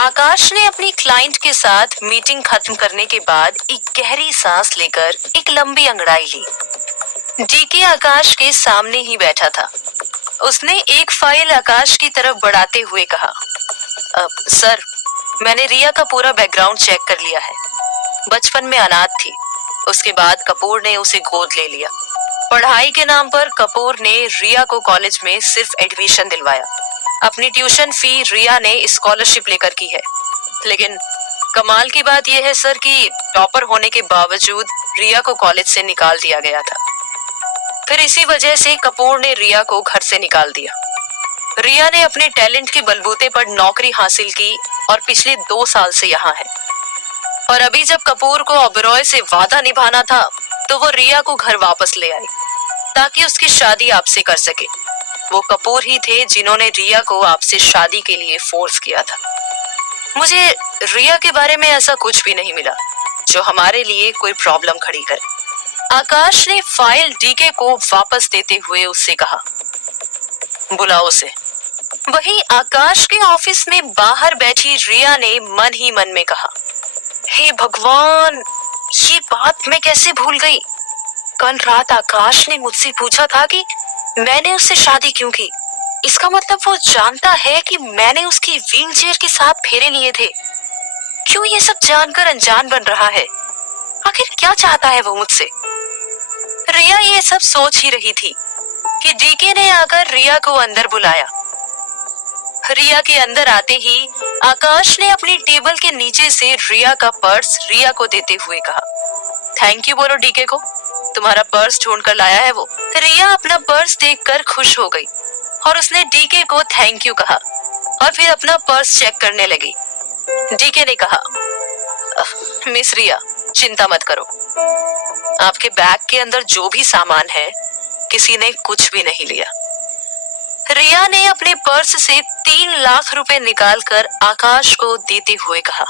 आकाश ने अपनी क्लाइंट के साथ मीटिंग खत्म करने के बाद एक गहरी सांस लेकर एक लंबी अंगड़ाई ली। डीके आकाश के सामने ही बैठा था। उसने एक फाइल आकाश की तरफ बढ़ाते हुए कहा, सर, मैंने रिया का पूरा बैकग्राउंड चेक कर लिया है। बचपन में अनाथ थी। उसके बाद कपूर ने उसे गोद ले लिया। पढ़ाई के नाम पर कपूर ने रिया को कॉलेज में सिर्फ एडमिशन दिलवाया। अपनी ट्यूशन फी रिया ने स्कॉलरशिप लेकर की है। लेकिन कमाल की बात यह है सर कि टॉपर होने के बावजूद रिया को कॉलेज से निकाल दिया गया था। फिर इसी वजह से कपूर ने रिया को घर से निकाल दिया। रिया ने अपने टैलेंट के बलबूते पर नौकरी हासिल की और पिछले 2 साल से यहाँ है। और अभी जब कपूर को ओबरॉय से वादा निभाना था तो वो रिया को घर वापस ले आई ताकि उसकी शादी आपसे कर सके। वो कपूर ही थे जिन्होंने रिया को आपसे शादी के लिए फोर्स किया था। मुझे रिया के बारे में ऐसा कुछ भी नहीं मिला जो हमारे लिए कोई प्रॉब्लम खड़ी करे। आकाश ने फाइल डीके को वापस देते हुए उससे कहा, बुलाओ उसे। वहीं आकाश के ऑफिस में बाहर बैठी रिया ने मन ही मन में कहा, हे भगवान, ये बात मैं कैसे भूल गई। कल रात आकाश ने मुझसे पूछा था कि मैंने उससे शादी क्यों की। इसका मतलब वो जानता है कि मैंने उसकी व्हीलचेयर के साथ फेरे लिए थे। क्यों ये सब जानकर अनजान बन रहा है? आखिर क्या चाहता है वो मुझसे? रिया ये सब सोच ही रही थी कि डीके ने आकर रिया को अंदर बुलाया। रिया के अंदर आते ही आकाश ने अपनी टेबल के नीचे से रिया का पर्स रिया को देते हुए कहा, थैंक यू बोलो डीके को, तुम्हारा पर्स ढूंढ कर लाया है वो। रिया अपना पर्स देखकर खुश हो गई और उसने डीके को थैंक यू कहा और फिर अपना पर्स चेक करने लगी। डीके ने कहा, मिस रिया, चिंता मत करो, आपके बैग के अंदर जो भी सामान है किसी ने कुछ भी नहीं लिया। रिया ने अपने पर्स से 3 लाख रुपए निकालकर आकाश को देते हुए कहा,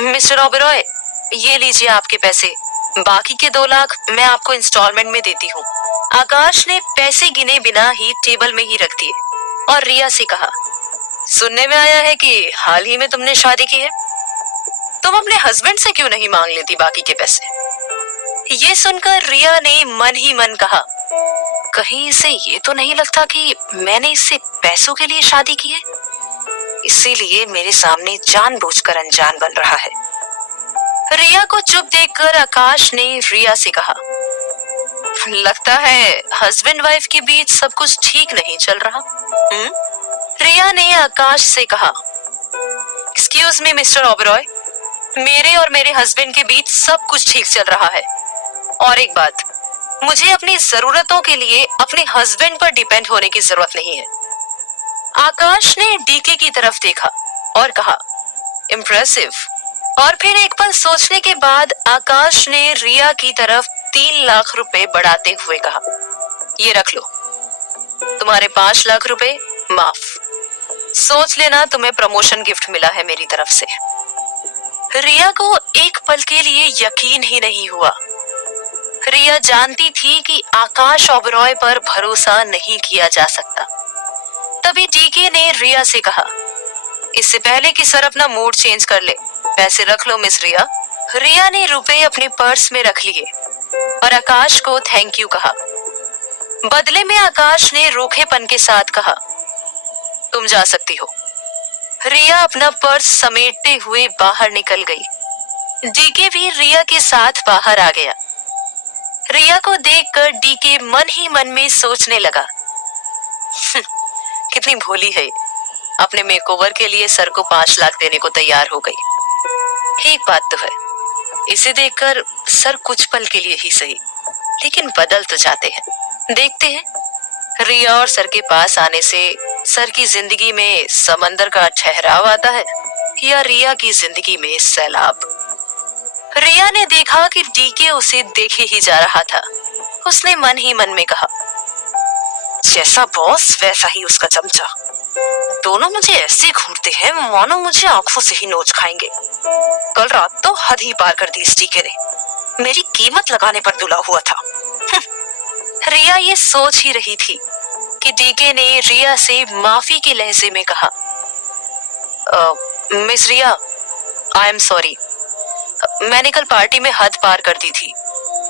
मिस्टर ओबेरॉय, ये लीजिए आपके पैसे, बाकी के 2 लाख मैं आपको इंस्टॉलमेंट में देती हूँ। आकाश ने पैसे गिने बिना ही टेबल में ही रख दिए और रिया से कहा, सुनने में आया है कि हाल ही में तुमने शादी की है। तुम अपने हस्बैंड से क्यों नहीं मांग लेती बाकी के पैसे? ये सुनकर रिया ने मन ही मन कहा, कहीं इसे ये तो नहीं लगता कि मैंने इससे पैसों के लिए शादी की है, इसीलिए मेरे सामने जानबूझकर अनजान बन रहा है। रिया को चुप देखकर आकाश ने रिया से कहा, लगता है हस्बैंड वाइफ के बीच सब कुछ ठीक नहीं चल रहा। रिया ने आकाश से कहा, एक्सक्यूज मी मिस्टर ओबेरॉय, मेरे और मेरे हस्बैंड के बीच सब कुछ ठीक चल रहा है। और एक बात, मुझे अपनी जरूरतों के लिए अपने हस्बैंड पर डिपेंड होने की जरूरत नहीं है। आकाश ने डीके की तरफ देखा और कहा, इम्प्रेसिव। और फिर एक पल सोचने के बाद आकाश ने रिया की तरफ 3 लाख रुपए बढ़ाते हुए कहा, ये रख लो, तुम्हारे 5 लाख रुपए माफ। सोच लेना तुम्हें प्रमोशन गिफ्ट मिला है मेरी तरफ से। रिया को एक पल के लिए यकीन ही नहीं हुआ। रिया जानती थी कि आकाश ओबेरॉय पर भरोसा नहीं किया जा सकता। तभी डीके ने रिया से कहा, इससे पहले कि सर अपना मूड चेंज कर ले, पैसे रख लो मिस रिया। रिया ने रुपए अपने पर्स में रख लिए और आकाश को थैंक यू कहा। बदले में आकाश ने रूखेपन के साथ कहा, तुम जा सकती हो। रिया अपना पर्स समेटते हुए बाहर निकल गई। डीके भी रिया के साथ बाहर आ गया। रिया को देखकर डीके मन ही मन में सोचने लगा, कितनी भोली है, अपने मेकओवर के लिए सर को 5 लाख देने को तैयार हो गई। एक बात तो है, इसे देखकर सर कुछ पल के लिए ही सही लेकिन बदल तो जाते हैं। देखते हैं रिया और सर के पास आने से सर की जिंदगी में समंदर का ठहराव आता है या रिया की जिंदगी में सैलाब। रिया ने देखा कि डीके उसे देखे ही जा रहा था। उसने मन ही मन में कहा, जैसा बॉस वैसा ही उसका चमचा, दोनों मुझे ऐसे घूरते हैं मानो मुझे आंखों से ही नोच खाएंगे। कल रात तो हद ही पार कर दी इस डीके ने, मेरी कीमत लगाने पर तुला हुआ था। रिया ये सोच ही रही थी कि डीके ने रिया से माफी के लहजे में कहा, miss Riya, I am sorry. मैंने कल पार्टी में हद पार कर दी थी।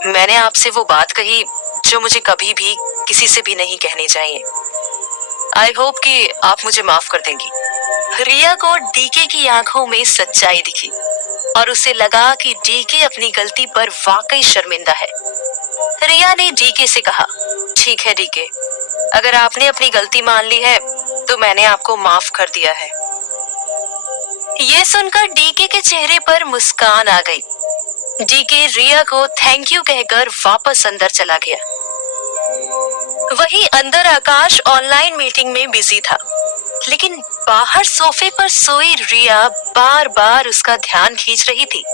मैंने आपसे वो बात कही जो मुझे कभी भी किसी से भी नहीं कहनी चाहिए। आई होप कि आप मुझे माफ कर देंगी। रिया को डीके की आंखों में सच्चाई दिखी और उसे लगा कि डीके अपनी गलती पर वाकई शर्मिंदा है। रिया ने डीके से कहा, ठीक है डीके, अगर आपने अपनी गलती मान ली है तो मैंने आपको माफ कर दिया है। ये सुनकर डीके के चेहरे पर मुस्कान आ गई। डीके रिया को थैंक यू कहकर वापस अंदर चला गया। वहीं अंदर आकाश ऑनलाइन मीटिंग में बिजी था, लेकिन बाहर सोफे पर सोई रिया बार बार उसका ध्यान खींच रही थी।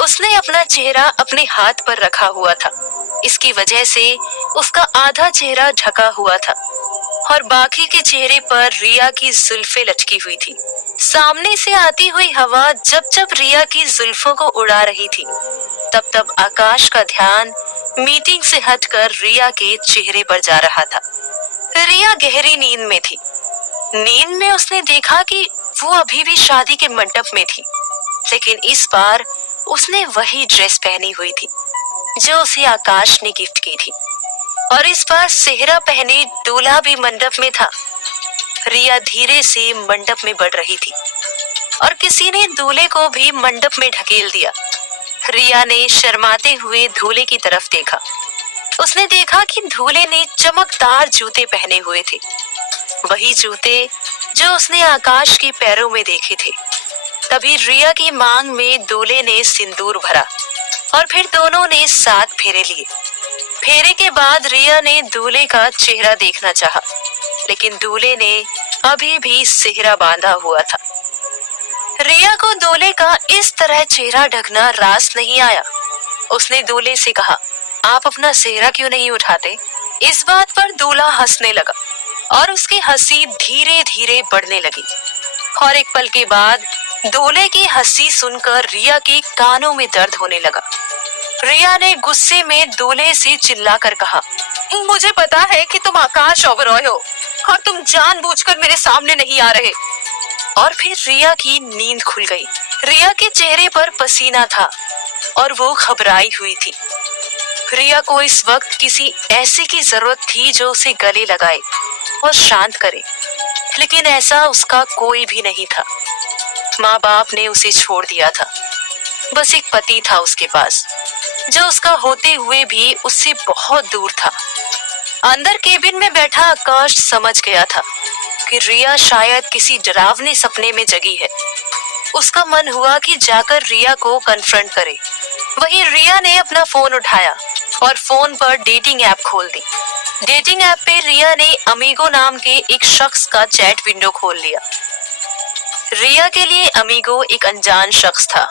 उसने अपना चेहरा अपने हाथ पर रखा हुआ था। इसकी वजह से उसका आधा चेहरा ढका हुआ था और बाकी के चेहरे पर रिया की जुल्फें लटकी हुई थी। सामने से आती हुई हवा जब जब रिया की जुल्फों को उड़ा रही थी, तब तब आकाश का ध्यान मीटिंग से हटकर रिया के चेहरे पर जा रहा था। रिया गहरी नींद में थी। नींद में उसने देखा कि वो अभी भी शादी के मंडप में थी, लेकिन इस बार उसने वही ड्रेस पहनी हुई थी जो उसे आकाश ने गिफ्ट की थी, और इस बार सेहरा पहने दूल्हा भी मंडप में था। रिया धीरे से मंडप में बढ़ रही थी और किसी ने दूल्हे को भी मंडप में ढकेल दिया। रिया ने शर्माते हुए दूल्हे की तरफ देखा। उसने देखा कि दूल्हे ने चमकदार जूते पहने हुए थे, वही जूते जो उसने आकाश के पैरों में देखे थे। तभी रिया की मांग में दूल्हे ने सिंदूर भरा और फिर दोनों ने 7 फेरे लिए। फेरे के बाद रिया ने दूल्हे का चेहरा देखना चाहा, लेकिन दूल्हे ने अभी भी सेहरा बांधा हुआ था। रिया को दूल्हे का इस तरह चेहरा ढकना रास नहीं आया। उसने दूल्हे से कहा, आप अपना सेहरा क्यों नहीं उठाते? इस बात पर दूल्हा हंसने लगा और उसकी हंसी धीरे धीरे बढ़ने लगी, और एक पल के बाद दूल्हे की हंसी सुनकर रिया के कानों में दर्द होने लगा। रिया ने गुस्से में दूल्हे से चिल्लाकर कहा, मुझे पता है कि तुम आकाश ओबरॉय हो और तुम जानबूझकर मेरे सामने नहीं आ रहे। और फिर रिया की नींद खुल गई। रिया के चेहरे पर पसीना था और वो घबराई हुई थी। रिया को इस वक्त किसी ऐसे की जरूरत थी जो उसे गले लगाए और शांत करे, लेकिन ऐसा उसका कोई भी नहीं था। माँ बाप ने उसे छोड़ दिया था, बस एक पति था उसके पास जो उसका होते हुए भी उससे बहुत दूर था। अंदर केबिन में बैठा आकाश समझ गया था कि रिया शायद किसी डरावने सपने में जगी है। उसका मन हुआ कि जाकर रिया को कन्फ्रंट करे। वहीं रिया ने अपना फोन उठाया और फोन पर डेटिंग ऐप खोल दी। डेटिंग ऐप पे रिया ने अमीगो नाम के एक शख्स का चैट विंडो खोल लिया। रिया के लिए अमीगो एक अनजान शख्स था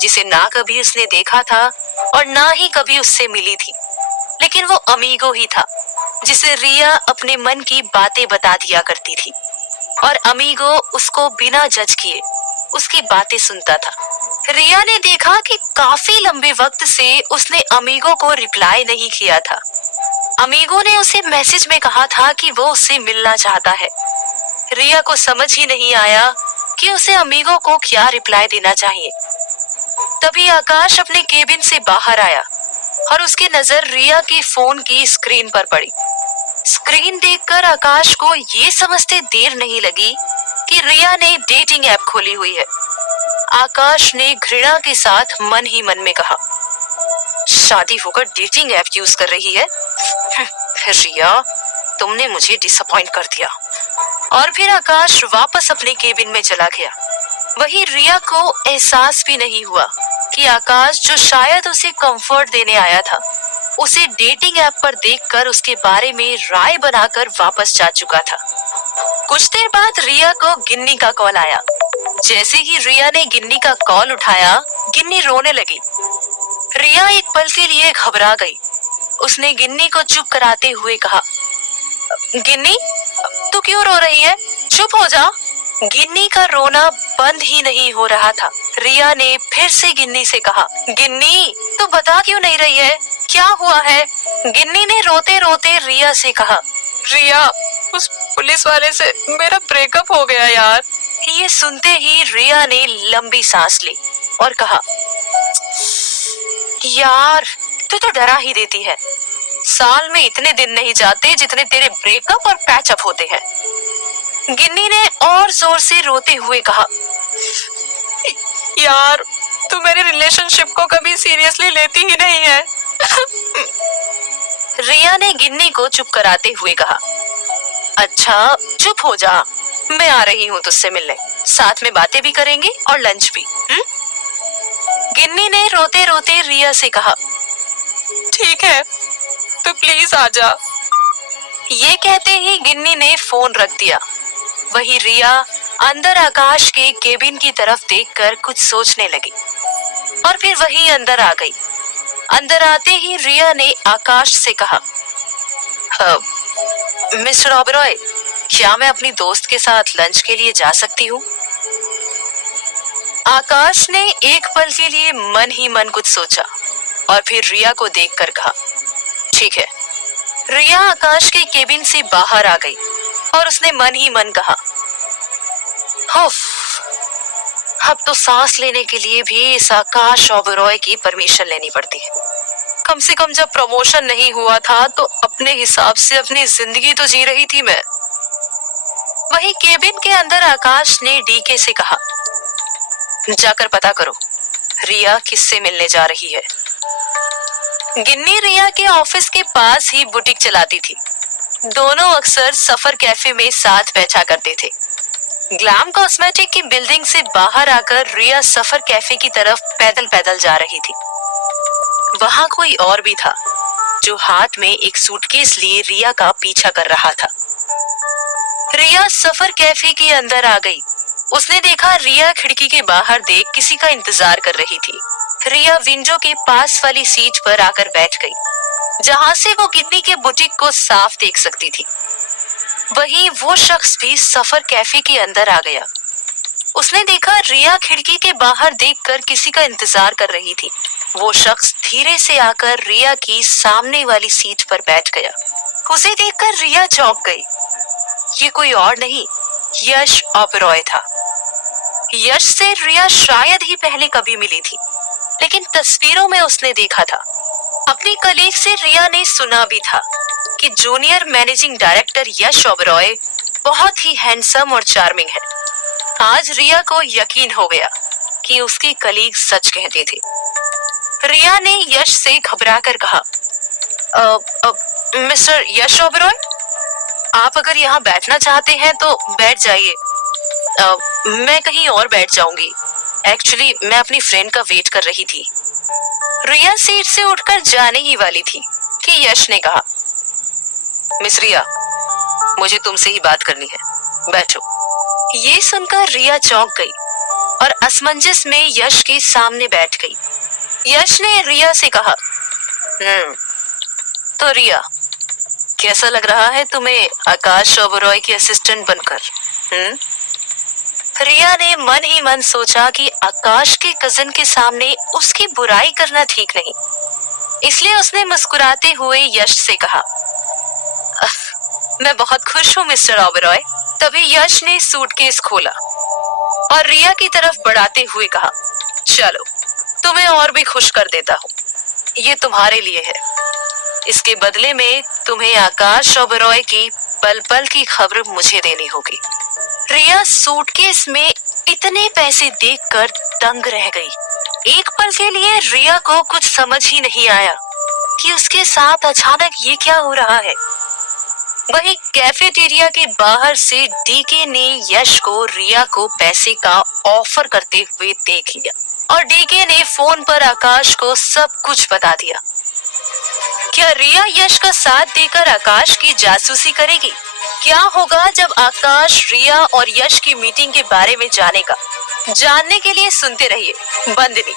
जिसे ना कभी उसने देखा था और ना ही कभी उससे मिली थी, लेकिन वो अमीगो ही था जिसे रिया अपने मन की बातें बता दिया करती थी, और अमीगो उसको बिना जज किए उसकी बातें सुनता था। रिया ने देखा कि काफी लंबे वक्त से उसने अमीगो को रिप्लाई नहीं किया था। अमीगो ने उसे मैसेज में कहा था कि वो उससे मिलना चाहता है। रिया को समझ ही नहीं आया कि उसे अमीगो को क्या रिप्लाई देना चाहिए। तभी आकाश अपने केबिन से बाहर आया और उसकी नजर रिया के फोन की स्क्रीन पर पड़ी। स्क्रीन देखकर आकाश को ये समझते देर नहीं लगी कि रिया ने डेटिंग ऐप खोली हुई है। आकाश ने घृणा के साथ मन ही मन में कहा, शादी होकर डेटिंग ऐप यूज कर रही है? रिया, तुमने मुझे डिसअपॉइंट कर दिया। और फिर आकाश वापस अपने केबिन में चला गया। वहीं रिया को एहसास भी नहीं हुआ कि आकाश, जो शायद उसे कंफर्ट देने आया था, उसे डेटिंग ऐप पर देखकर उसके बारे में राय बनाकर वापस जा चुका था। कुछ देर बाद रिया को गिन्नी का कॉल आया। जैसे ही रिया ने गिन्नी का कॉल उठाया, गिन्नी रोने लगी। रिया एक पल के लिए घबरा गई। उसने गिन्नी को चुप कराते हुए कहा, गिन्नी, तू क्यों रो रही है? चुप हो जा। गिन्नी का रोना बंद ही नहीं हो रहा था। रिया ने फिर से गिन्नी से कहा, गिन्नी, तू बता क्यों नहीं रही है? क्या हुआ है? गिन्नी ने रोते रोते रिया से कहा, रिया, उस पुलिस वाले से मेरा ब्रेकअप हो गया यार। ये सुनते ही रिया ने लंबी सांस ली और कहा, यार तू तो डरा ही देती है। साल में इतने दिन नहीं जाते जितने तेरे ब्रेकअप और पैचअप होते हैं। गिन्नी ने और जोर से रोते हुए कहा, यार तू मेरे रिलेशनशिप को कभी सीरियसली लेती ही नहीं है। रिया ने गिन्नी को चुप कराते हुए कहा, अच्छा चुप हो जा, मैं आ रही हूँ तुझसे मिलने, साथ में बातें भी करेंगे और लंच भी। गिन्नी ने रोते रोते रिया से कहा, ठीक है तो प्लीज आ जा। ये कहते ही गिन्नी ने फोन रख दिया। वही रिया अंदर आकाश के केबिन की तरफ देखकर कुछ सोचने लगी और फिर वही अंदर आ गई। अंदर आते ही रिया ने आकाश से कहा, मिस्टर ओबेरॉय, क्या मैं अपनी दोस्त के साथ लंच के लिए जा सकती हूँ? आकाश ने एक पल के लिए मन ही मन कुछ सोचा और फिर रिया को देखकर कहा, ठीक है। रिया आकाश के केबिन से बाहर आ गई और उसने मन ही मन कहा, अब तो सांस लेने के लिए भी इस आकाश ओबेरॉय की परमिशन लेनी पड़ती है। कम से कम जब प्रमोशन नहीं हुआ था तो अपने हिसाब से अपनी जिंदगी तो जी रही थी मैं। वही केबिन के अंदर आकाश ने डीके से कहा, जाकर पता करो रिया किससे मिलने जा रही है। गिन्नी रिया के ऑफिस के पास ही बुटीक चलाती थी। दोनों अक्सर सफर कैफे में साथ बैठा करते थे। ग्लैम कॉस्मेटिक की बिल्डिंग से बाहर आकर रिया सफर कैफे की तरफ पैदल पैदल जा रही थी। वहां कोई और भी था जो हाथ में एक सूटकेस लिए रिया का पीछा कर रहा था। रिया सफर कैफे के अंदर आ गई। उसने देखा रिया खिड़की के बाहर देख किसी का इंतजार कर रही थी। रिया विंडो के पास वाली सीट पर आकर बैठ गई, जहां से वो गिन्नी के बुटीक को साफ देख सकती थी। वहीं वो शख्स भी सफर कैफे के अंदर आ गया। उसने देखा रिया खिड़की के बाहर देखकर किसी का इंतजार कर रही थी। वो शख्स धीरे से आकर रिया की सामने वाली सीट पर बैठ गया। उसे देखकर रिया चौंक गई। ये कोई और नहीं, यश ओबेरॉय था। यश से रिया शायद ही पहले कभी मिली थी, लेकिन तस्वीरों में उसने देखा था। अपनी कलीग से रिया ने सुना भी था कि जूनियर मैनेजिंग डायरेक्टर यश ओबेरॉय बहुत ही हैंडसम और चार्मिंग है। आज रिया को यकीन हो गया कि उसकी कलीग सच कहते थे। रिया ने यश से घबराकर कहा, मिस्टर यश ओबेरॉय, आप अगर यहाँ बैठना चाहते हैं तो बैठ जाइए। मैं कहीं और बैठ जाऊंगी। एक्चुअली मैं अपनी फ्रेंड का वेट कर रही थी। रिया सीट से उठकर जाने ही वाली थी कि यश ने कहा, मिस रिया, मुझे तुमसे ही बात करनी है, बैठो। ये सुनकर रिया चौंक गई और असमंजस में यश के सामने बैठ गई। यश ने रिया से कहा, तो रिया, कैसा लग रहा है तुम्हें आकाश ओबेरॉय की असिस्टेंट बनकर? रिया ने मन ही मन सोचा कि आकाश के कजिन के सामने उसकी बुराई करना ठीक नहीं, इसलिए उसने मुस्कुराते हुए यश से कहा, मैं बहुत खुश हूँ मिस्टर ओबेरॉय। तभी यश ने सूटकेस खोला और रिया की तरफ बढ़ाते हुए कहा, चलो तुम्हें और भी खुश कर देता हूँ, ये तुम्हारे लिए है। इसके बदले में तुम्हें आकाश ओबेरॉय की पल पल की खबर मुझे देनी होगी। रिया सूटकेस में इतने पैसे देखकर दंग रह गई। एक पल के लिए रिया को कुछ समझ ही नहीं आया कि उसके साथ अचानक ये क्या हो रहा है। वहीं कैफेटेरिया के बाहर से डीके ने यश को रिया को पैसे का ऑफर करते हुए देख लिया और डीके ने फोन पर आकाश को सब कुछ बता दिया। क्या रिया यश का साथ देकर आकाश की जासूसी करेगी? क्या होगा जब आकाश रिया और यश की मीटिंग के बारे में जानेगा? जानने के लिए सुनते रहिए बंदनी।